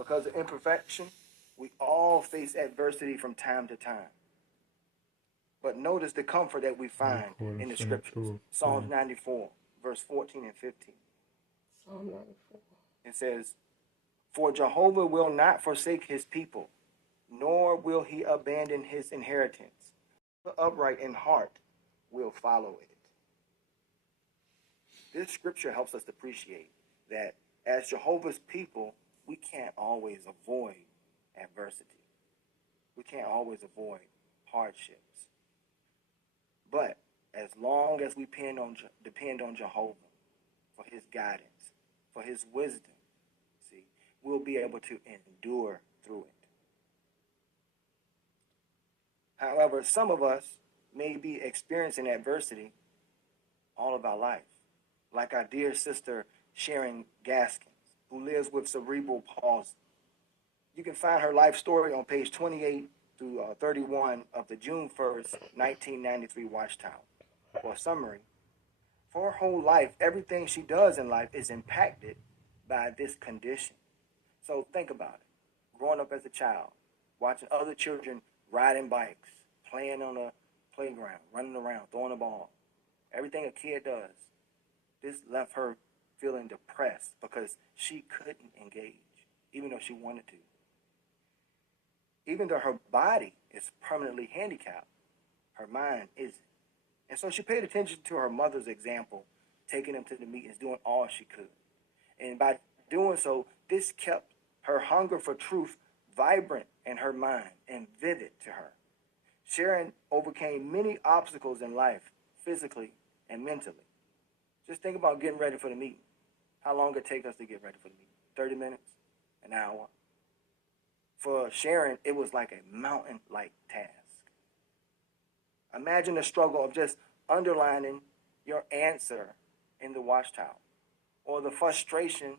Because of imperfection, we all face adversity from time to time. But notice the comfort that we find in the scriptures. Psalms 94, verse 14 and 15. Psalm 94. It says, "For Jehovah will not forsake his people, nor will he abandon his inheritance. The upright in heart will follow it." This scripture helps us appreciate that as Jehovah's people, we can't always avoid adversity. We can't always avoid hardships. But as long as we depend on Jehovah for his guidance, for his wisdom, see, we'll be able to endure through it. However, some of us may be experiencing adversity all of our life, like our dear sister Sharon Gaskins, who lives with cerebral palsy. You can find her life story on page 28 through 31 of the June 1st, 1993 Watchtower. For a summary, for her whole life, everything she does in life is impacted by this condition. So think about it. Growing up as a child, watching other children riding bikes, playing on a playground, running around, throwing a ball, everything a kid does, this left her feeling depressed because she couldn't engage, even though she wanted to. Even though her body is permanently handicapped, her mind isn't. And so she paid attention to her mother's example, taking them to the meetings, doing all she could. And by doing so, this kept her hunger for truth vibrant in her mind and vivid to her. Sharon overcame many obstacles in life, physically and mentally. Just think about getting ready for the meeting. How long it take us to get ready for the meeting? 30 minutes? An hour? For Sharon, it was like a mountain-like task. Imagine the struggle of just underlining your answer in the watchtower, or the frustration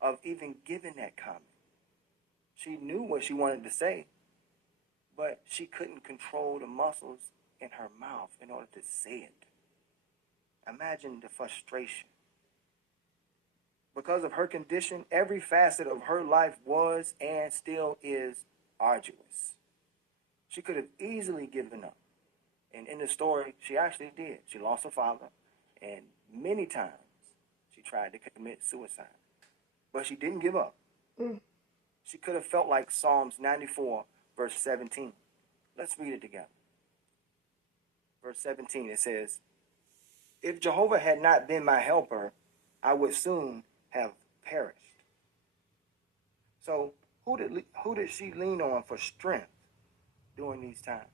of even giving that comment. She knew what she wanted to say, but she couldn't control the muscles in her mouth in order to say it. Imagine the frustration. Because of her condition, every facet of her life was and still is arduous. She could have easily given up. And in the story, she actually did. She lost her father, and many times she tried to commit suicide. But she didn't give up. She could have felt like Psalms 94, verse 17. Let's read it together. Verse 17, it says, "If Jehovah had not been my helper, I would soon have perished." So who did she lean on for strength during these times?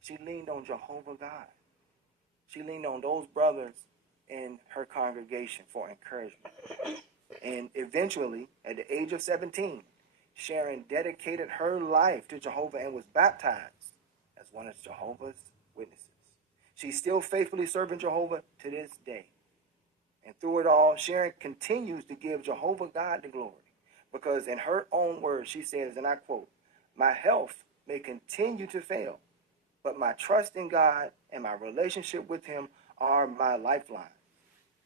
She leaned on Jehovah God. She leaned on those brothers in her congregation for encouragement. And eventually, at the age of 17, Sharon dedicated her life to Jehovah and was baptized as one of Jehovah's Witnesses. She's still faithfully serving Jehovah to this day. And through it all, Sharon continues to give Jehovah God the glory. Because in her own words, she says, and I quote, "My health may continue to fail, but my trust in God and my relationship with him are my lifeline.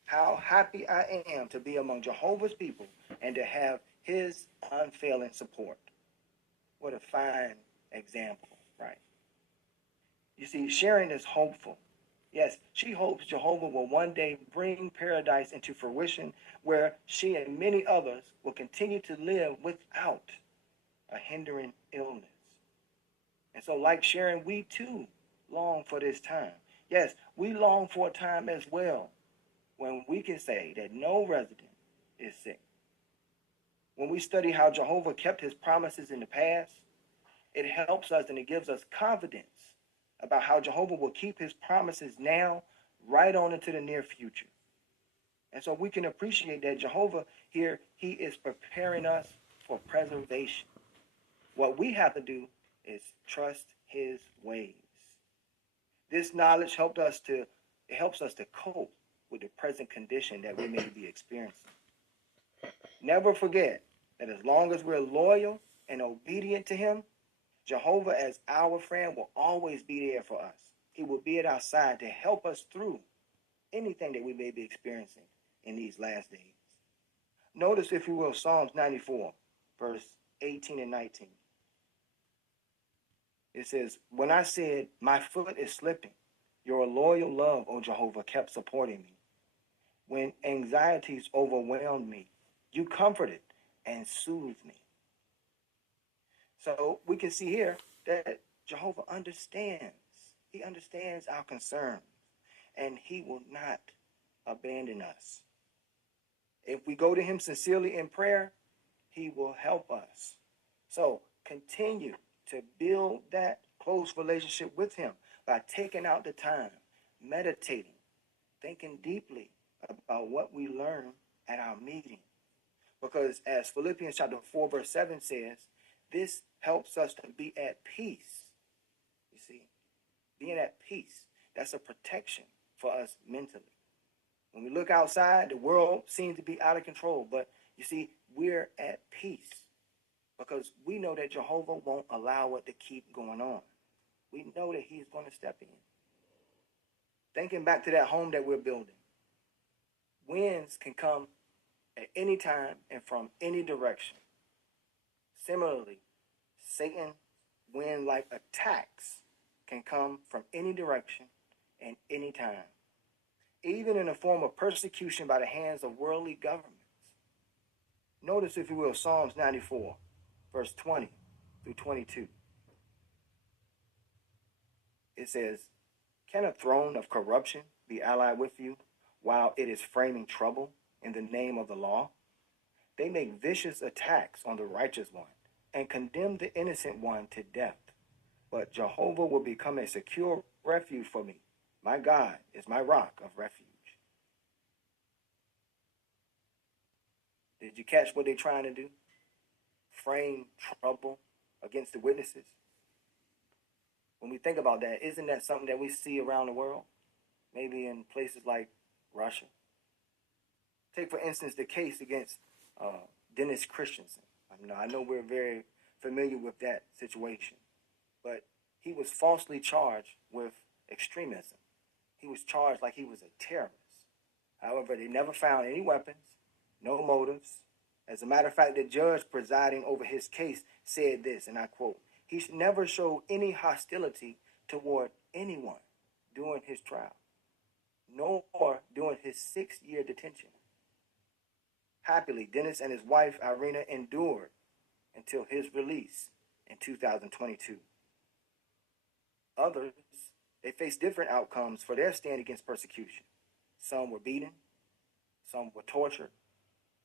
How happy I am to be among Jehovah's people and to have his unfailing support." What a fine example, right? You see, Sharon is hopeful. Yes, she hopes Jehovah will one day bring paradise into fruition where she and many others will continue to live without a hindering illness. And so, like Sharon, we too long for this time. Yes, we long for a time as well when we can say that no resident is sick. When we study how Jehovah kept his promises in the past, it helps us and it gives us confidence about how Jehovah will keep his promises now right on into the near future. And so we can appreciate that Jehovah here, he is preparing us for preservation. What we have to do is trust his ways. This knowledge helps us to cope with the present condition that we may be experiencing. Never forget that as long as we're loyal and obedient to him, Jehovah as our friend will always be there for us. He will be at our side to help us through anything that we may be experiencing in these last days. Notice, if you will, Psalms 94, verse 18 and 19. It says, when I said, my foot is slipping, your loyal love, O Jehovah, kept supporting me. When anxieties overwhelmed me, you comforted and soothed me. So we can see here that Jehovah understands. He understands our concerns, and he will not abandon us. If we go to him sincerely in prayer, he will help us. So continue to build that close relationship with him by taking out the time, meditating, thinking deeply about what we learn at our meeting. Because as Philippians chapter 4, verse 7 says, this helps us to be at peace. You see, being at peace, that's a protection for us mentally. When we look outside, the world seems to be out of control. But you see, we're at peace because we know that Jehovah won't allow it to keep going on. We know that he's going to step in. Thinking back to that home that we're building, winds can come at any time and from any direction. Similarly, Satan's wind-like attacks can come from any direction and any time, even in the form of persecution by the hands of worldly governments. Notice, if you will, Psalms 94, verse 20 through 22. It says, can a throne of corruption be allied with you while it is framing trouble in the name of the law? They make vicious attacks on the righteous one and condemn the innocent one to death. But Jehovah will become a secure refuge for me. My God is my rock of refuge. Did you catch what they're trying to do? Frame trouble against the witnesses. When we think about that, isn't that something that we see around the world? Maybe in places like Russia. Take, for instance, the case against Dennis Christensen. I know we're very familiar with that situation. But he was falsely charged with extremism. He was charged like he was a terrorist. However, they never found any weapons, no motives. As a matter of fact, the judge presiding over his case said this, and I quote, he never showed any hostility toward anyone during his trial, nor during his 6-year detention. Happily, Dennis and his wife, Irina, endured until his release in 2022. Others, they faced different outcomes for their stand against persecution. Some were beaten, some were tortured,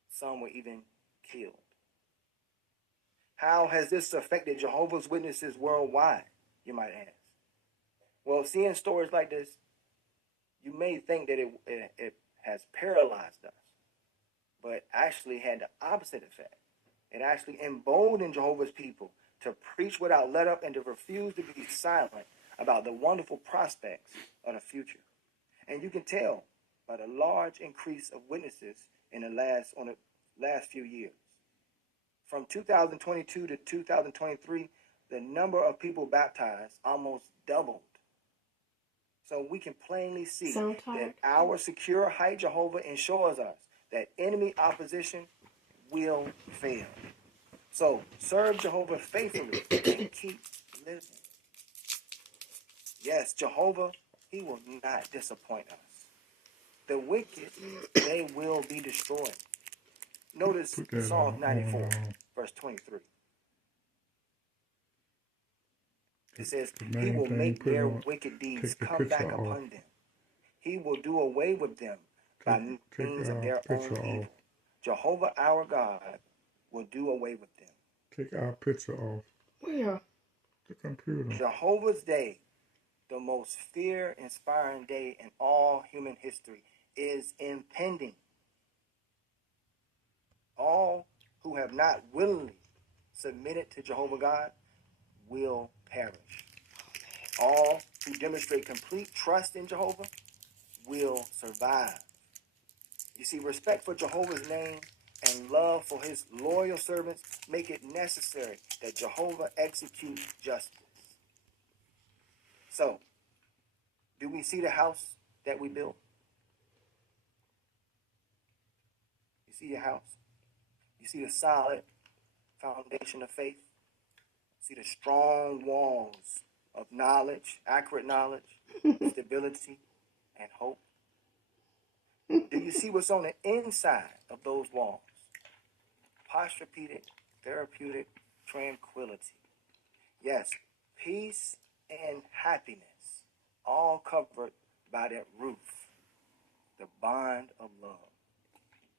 some were even killed. How has this affected Jehovah's Witnesses worldwide, you might ask? Well, seeing stories like this, you may think that it has paralyzed us, but actually had the opposite effect. It actually emboldened Jehovah's people to preach without let up and to refuse to be silent about the wonderful prospects of the future. And you can tell by the large increase of witnesses in the last few years. From 2022 to 2023, the number of people baptized almost doubled. So we can plainly see that our secure height Jehovah ensures us that enemy opposition will fail. So serve Jehovah faithfully and keep living. Yes, Jehovah, he will not disappoint us. The wicked, they will be destroyed. Notice Psalm 94, verse 23. It says, he will make their wicked deeds come back upon them. He will do away with them by means of their own evil. Jehovah our God will do away with them. Take our picture off. Where? The computer. Jehovah's Day, the most fear-inspiring day in all human history, is impending. All who have not willingly submitted to Jehovah God will perish. All who demonstrate complete trust in Jehovah will survive. You see, respect for Jehovah's name and love for his loyal servants make it necessary that Jehovah execute justice. So, do we see the house that we built? You see your house? You see the solid foundation of faith. See the strong walls of knowledge, accurate knowledge, stability, and hope. Do you see what's on the inside of those walls? Posturepedic, therapeutic tranquility. Yes, peace and happiness, all covered by that roof, the bond of love.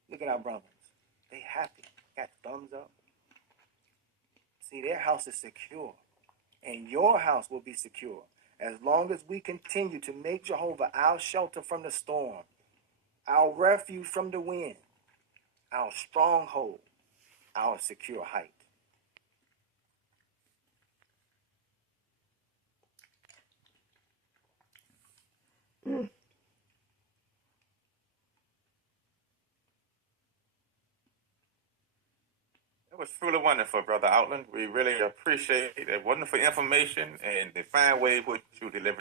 Look at our brothers. They happy, got thumbs up. See, their house is secure, and your house will be secure as long as we continue to make Jehovah our shelter from the storm, our refuge from the wind, our stronghold, our secure height. That was truly wonderful, Brother Outland. We really appreciate that wonderful information and the fine way which you delivered.